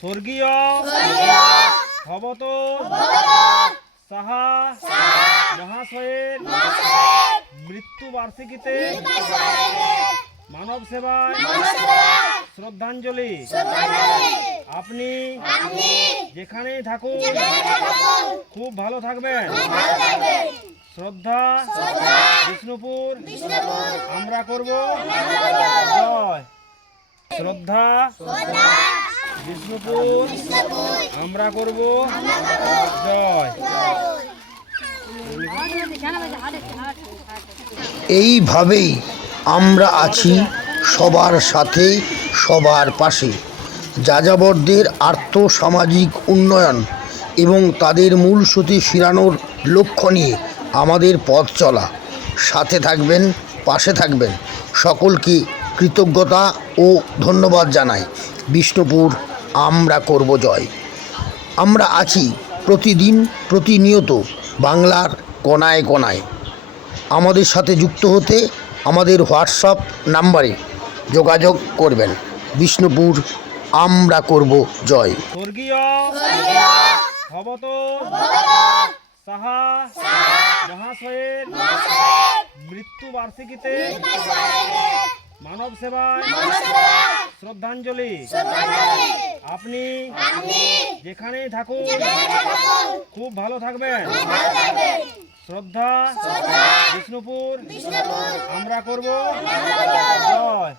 স্বর্গীয় ভবত সাহা মহাশয়ের মৃত্যু বার্ষিকীতে মানব সেবায় শ্রদ্ধাঞ্জলি। আপনি যেখানেই থাকুন খুব ভালো থাকবেন। শ্রদ্ধা বিষ্ণুপুর আমরা করব জয়। শ্রদ্ধা বিষ্ণুপুর আমরা করব জয়। এইভাবেই আমরা আছি সবার সাথে, সবার পাশে। যাযাবরদের আর্থসামাজিক উন্নয়ন এবং তাদের মূল সুতি ফিরানোর লক্ষ্য নিয়ে আমাদের পথ চলা। সাথে থাকবেন, পাশে থাকবেন। সকলকে কৃতজ্ঞতা ও ধন্যবাদ জানাই। বিষ্ণুপুর আমরা করব জয়। আমরা আছি প্রতিদিন, প্রতিনিয়ত বাংলার কোনায় কোনায়। আমাদের সাথে যুক্ত হতে আমাদের হোয়াটসঅ্যাপ নাম্বারে যোগাযোগ করবেন। বিষ্ণুপুর আমরা করব জয়। স্বর্গীয় ভবত সাহা মহাশয়ের মৃত্যু বার্ষিকীতে মানব সেবায় শ্রদ্ধাঞ্জলি। আপনি যেখানেই থাকুন খুব ভালো থাকবেন। শ্রদ্ধা বিষ্ণুপুর আমরা করব জয়।